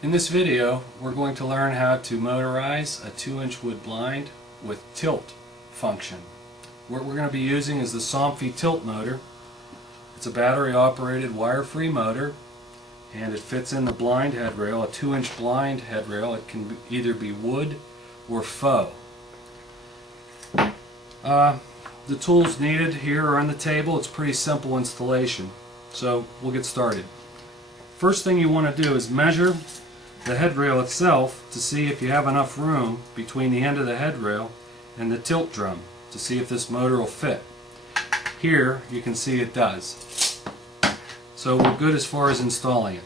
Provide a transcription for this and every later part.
In this video, we're going to learn how to motorize a 2-inch wood blind with tilt function. What we're going to be using is the Somfy tilt motor. It's a battery operated wire-free motor, and it fits in the blind headrail, a 2-inch blind headrail. It can either be wood or faux. The tools needed here are on the table. It's a pretty simple installation, so we'll get started. First thing you want to do is measure the headrail itself to see if you have enough room between the end of the headrail and the tilt drum to see if this motor will fit. Here you can see it does. So we're good as far as installing it.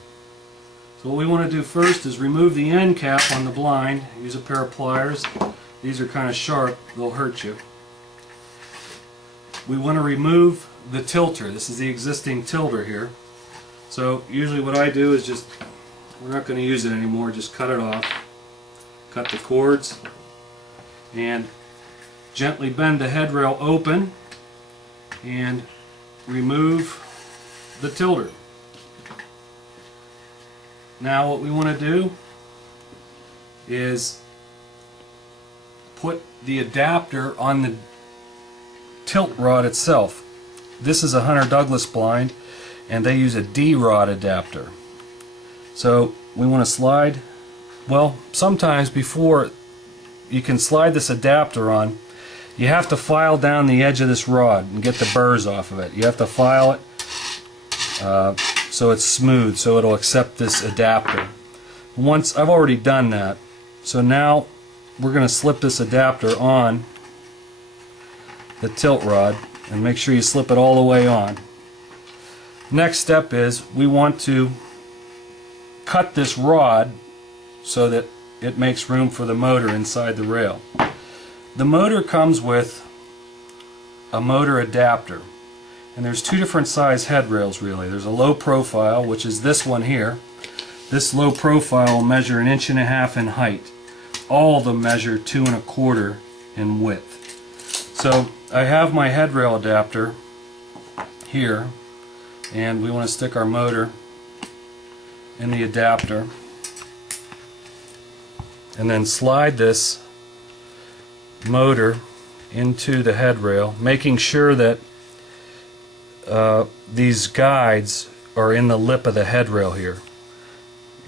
So what we want to do first is remove the end cap on the blind. Use a pair of pliers. These are kind of sharp, they'll hurt you. We want to remove the tilter. This is the existing tilter here. So usually what I do is just, we're not going to use it anymore, just cut it off. Cut the cords and gently bend the headrail open and remove the tilter. Now what we want to do is put the adapter on the tilt rod itself. This is a Hunter Douglas blind, and they use a D-rod adapter. So we want to slide, well, sometimes before you can slide this adapter on, you have to file down the edge of this rod and get the burrs off of it. You have to file it so it's smooth, so it'll accept this adapter. Once I've already done that, so now we're going to slip this adapter on the tilt rod and make sure you slip it all the way on. Next step is we want to cut this rod so that it makes room for the motor inside the rail. The motor comes with a motor adapter, and there's two different size headrails really. There's a low profile, which is this one here. This low profile will measure 1.5 inches in height. All of them measure 2 1/4 in width. So I have my headrail adapter here, and we want to stick our motor in the adapter and then slide this motor into the headrail, making sure that these guides are in the lip of the headrail here.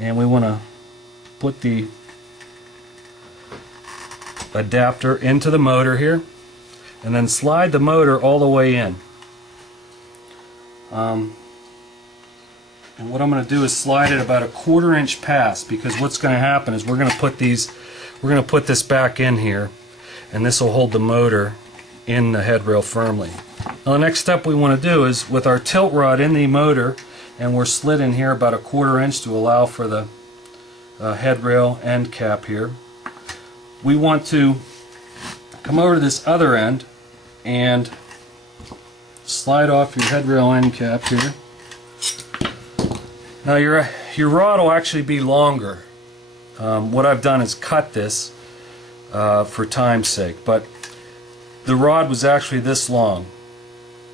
And we want to put the adapter into the motor here and then slide the motor all the way in. And what I'm going to do is slide it about 1/4 inch past, because what's going to happen is we're going to put this back in here, and this will hold the motor in the headrail firmly. Now the next step we want to do is, with our tilt rod in the motor, and we're slid in here about 1/4 inch to allow for the headrail end cap here, we want to come over to this other end and slide off your headrail end cap here. Now your rod will actually be longer. What I've done is cut this for time's sake, but the rod was actually this long,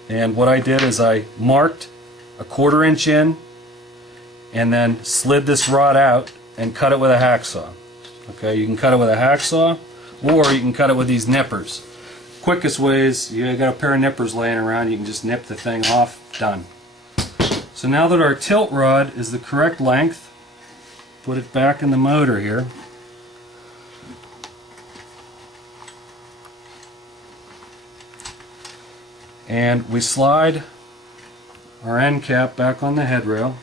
and what I did is I marked 1/4 inch in and then slid this rod out and cut it with a hacksaw. Okay, you can cut it with a hacksaw, or you can cut it with these nippers. Quickest way is, you got a pair of nippers laying around, you can just nip the thing off, done. So now that our tilt rod is the correct length, put it back in the motor here. And we slide our end cap back on the headrail.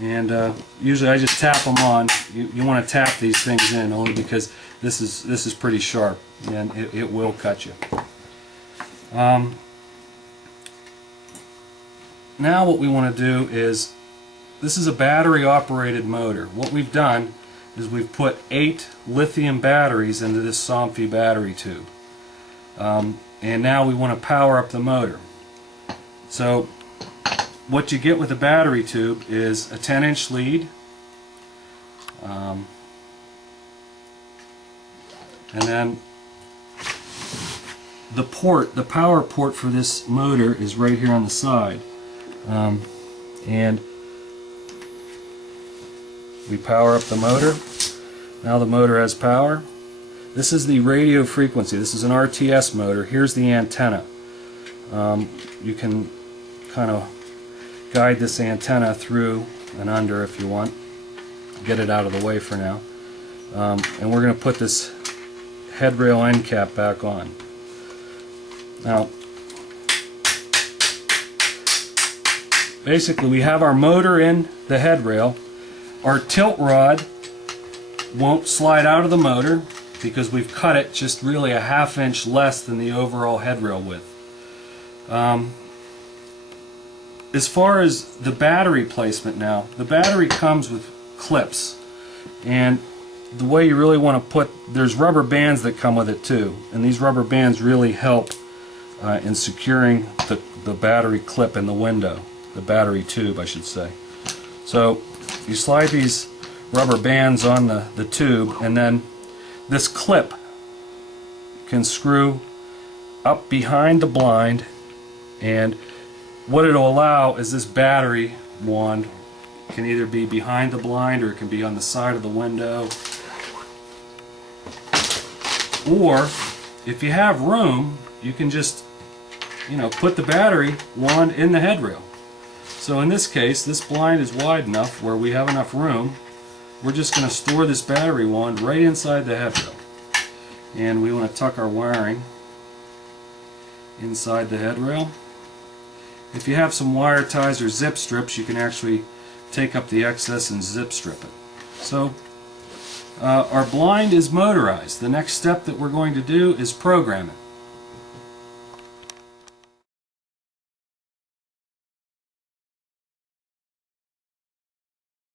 And usually I just tap them on. You want to tap these things in, only because this is pretty sharp and it will cut you. Now what we want to do is, this is a battery operated motor. What we've done is we've put 8 lithium batteries into this Somfy battery tube. And now we want to power up the motor. So what you get with the battery tube is a 10-inch lead, and then the power port for this motor is right here on the side. And we We power up the motor. Now the motor has power. This is the radio frequency. This is an RTS motor. Here's the antenna. You can kind of guide this antenna through and under if you want. Get it out of the way for now. And we're going to put this head rail end cap back on. Now, basically we have our motor in the head rail. Our tilt rod won't slide out of the motor because we've cut it just really a ½ inch less than the overall head rail width. As far as the battery placement now, the battery comes with clips, and the way you really want to put, there's rubber bands that come with it too, and these rubber bands really help in securing the battery clip in the window, the battery tube I should say. So you slide these rubber bands on the tube, and then this clip can screw up behind the blind, and what it'll allow is this battery wand can either be behind the blind or it can be on the side of the window, or if you have room you can just put the battery wand in the head rail. So in this case this blind is wide enough where we have enough room. We're just going to store this battery wand right inside the head rail, and we want to tuck our wiring inside the head rail. If you have some wire ties or zip strips, you can actually take up the excess and zip strip it. So our blind is motorized. The next step that we're going to do is program it.